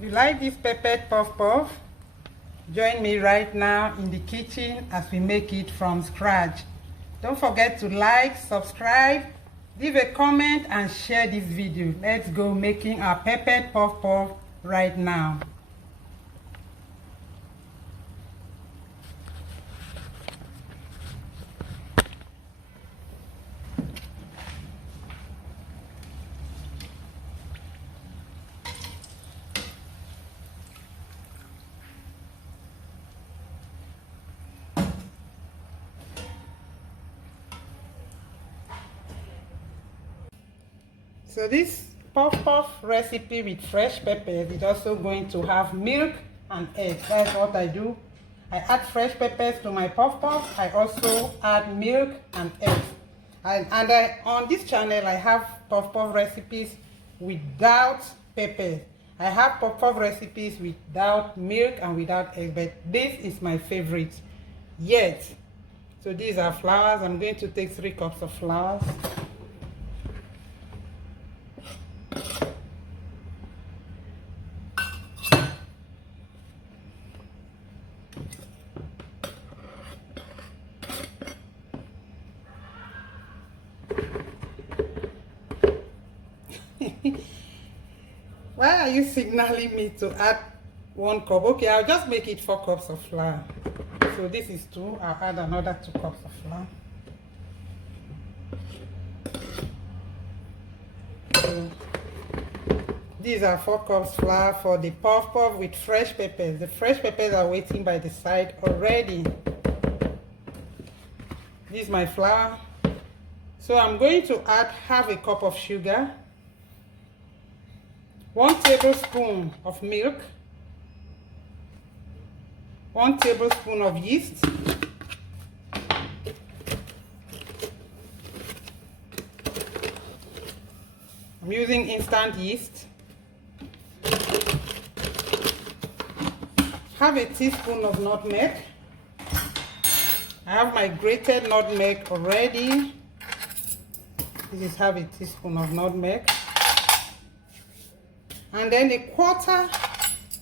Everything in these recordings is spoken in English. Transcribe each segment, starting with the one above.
If you like this peppered puff puff, join me right now in the kitchen as we make it from scratch. Don't forget to like, subscribe, leave a comment and share this video. Let's go making our peppered puff puff right now. So this puff puff recipe with fresh peppers is also going to have milk and eggs. That's what I do. I add fresh peppers to my puff puff. I also add milk and eggs. On this channel I have puff puff recipes without peppers. I have puff puff recipes without milk and without eggs, but this is my favorite yet. So these are flours. I'm going to take 3 cups of flour. Why are you signaling me to add 1 cup? Okay, I'll just make it 4 cups of flour. So this is 2. I'll add another 2 cups of flour. So these are 4 cups flour for the puff puff with fresh peppers. The fresh peppers are waiting by the side already. This is my flour. So I'm going to add half a cup of sugar, 1 tablespoon of milk, 1 tablespoon of yeast, I'm using instant yeast, half a teaspoon of nutmeg. I have my grated nutmeg already. This is half a teaspoon of nutmeg. And then a 1/4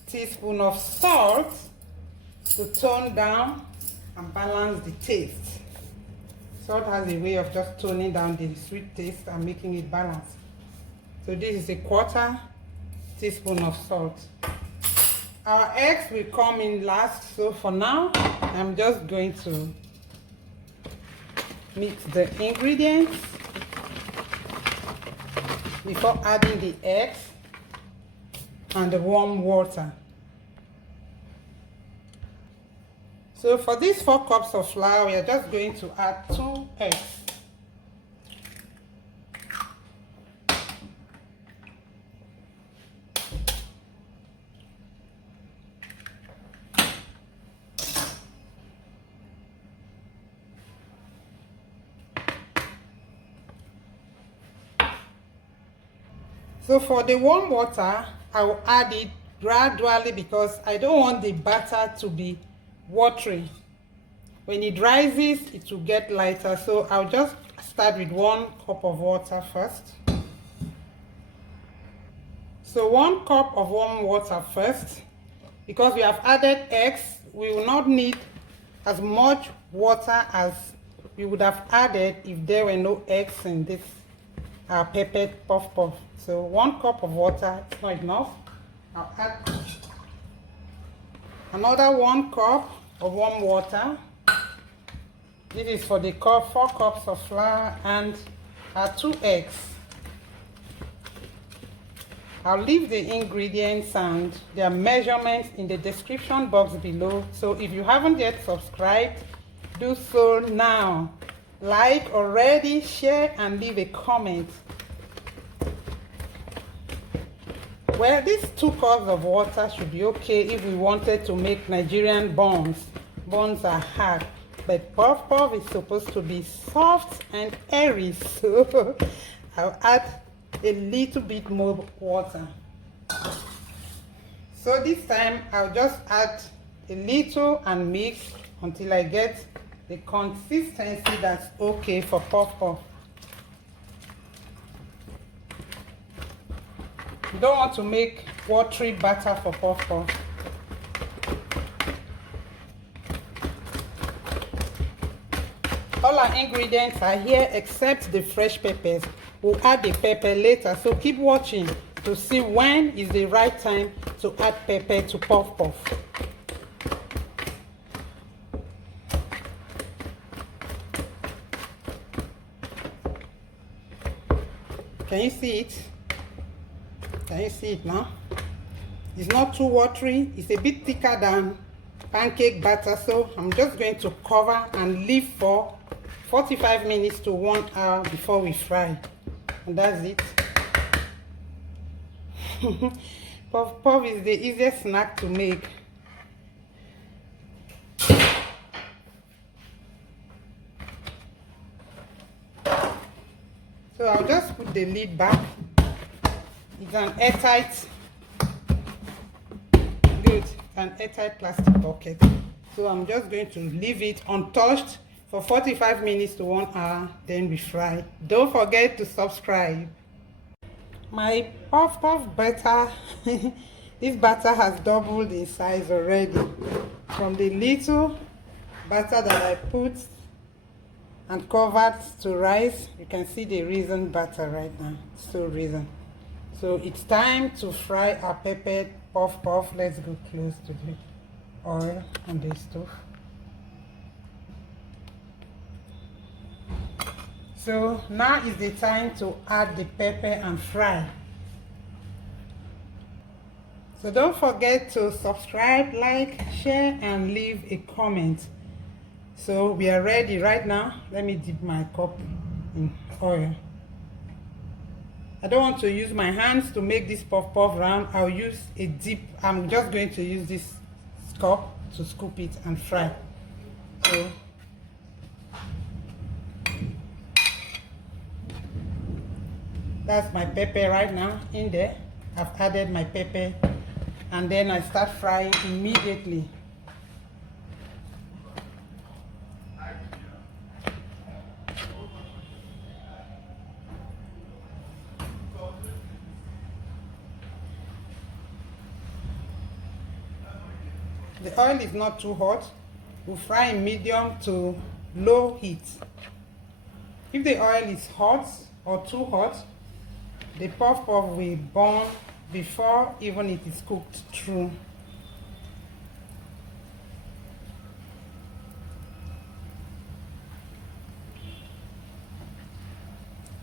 teaspoon of salt to tone down and balance the taste. Salt has a way of just toning down the sweet taste and making it balanced. So this is a 1/4 teaspoon of salt. Our eggs will come in last, so for now I'm just going to mix the ingredients before adding the eggs and the warm water. So for these 4 cups of flour, we are just going to add 2 eggs. So for the warm water, I will add it gradually because I don't want the batter to be watery. When it rises, it will get lighter. So I'll just start with 1 cup of water first. So 1 cup of warm water first. Because we have added eggs, we will not need as much water as we would have added if there were no eggs in this peppered puff puff. So 1 cup of water is not enough. I'll add another 1 cup of warm water. This is for the 4 cups of flour and 2 eggs. I'll leave the ingredients and their measurements in the description box below. So if you haven't yet subscribed, do so now. Like already, share and leave a comment. Well, these 2 cups of water should be okay if we wanted to make Nigerian buns. Buns are hard, but puff puff is supposed to be soft and airy, so I'll add a little bit more water. So this time I'll just add a little and mix until I get the consistency that's okay for puff puff. You don't want to make watery batter for puff puff. All our ingredients are here except the fresh peppers. We'll add the pepper later, so keep watching to see when is the right time to add pepper to puff puff. Can you see it? Can you see it now? It's not too watery. It's a bit thicker than pancake batter, so I'm just going to cover and leave for 45 minutes to 1 hour before we fry. And that's it. Puff puff is the easiest snack to make. So I'll just put the lid back. It's an airtight, good, an airtight plastic bucket. So I'm just going to leave it untouched for 45 minutes to 1 hour, then we fry. Don't forget to subscribe. My puff puff batter, this batter has doubled in size already. From the little batter that I put and covered to rice, you can see the risen batter right now. So risen. So it's time to fry our peppered puff puff. Let's go close to the oil on the stove. So now is the time to add the pepper and fry. So don't forget to subscribe, like, share, and leave a comment. So we are ready right now. Let me dip my cup in oil. I don't want to use my hands to make this puff puff round. I'll use a dip. I'm just going to use this cup to scoop it and fry. So that's my pepper right now in there. I've added my pepper and then I start frying immediately. The oil is not too hot. We'll fry in medium to low heat. If the oil is hot or too hot, the puff puff will burn before even it is cooked through.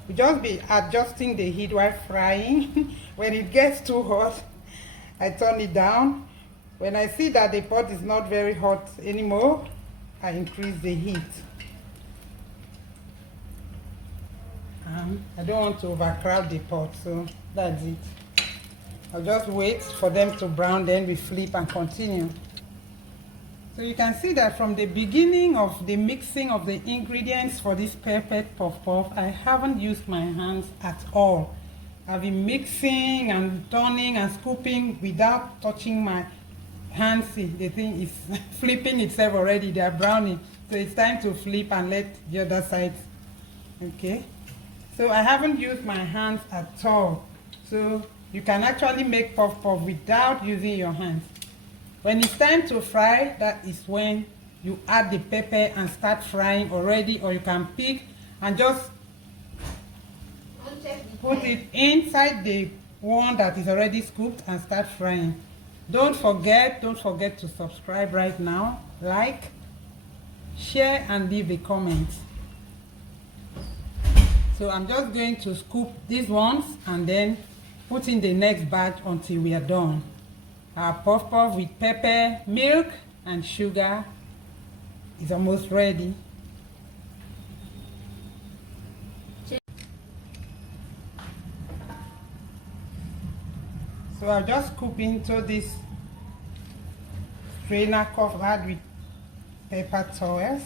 We just be adjusting the heat while frying. When it gets too hot, I turn it down. When I see that the pot is not very hot anymore, I increase the heat. I don't want to overcrowd the pot, so that's it. I'll just wait for them to brown, then we flip and continue. So you can see that from the beginning of the mixing of the ingredients for this peppered puff puff, I haven't used my hands at all. I've been mixing and turning and scooping without touching my hands. See, the thing is flipping itself already. They are browning, so it's time to flip and let the other side. Okay, so I haven't used my hands at all. So you can actually make puff puff without using your hands. When it's time to fry, that is when you add the pepper and start frying already, or you can pick and just put it inside the one that is already scooped and start frying. Don't forget to subscribe right now, like, share, and leave a comment. So I'm just going to scoop these ones and then put in the next batch until we are done. Our puff puff with pepper, milk, and sugar is almost ready. So I'll just scoop into this strainer covered with paper towels.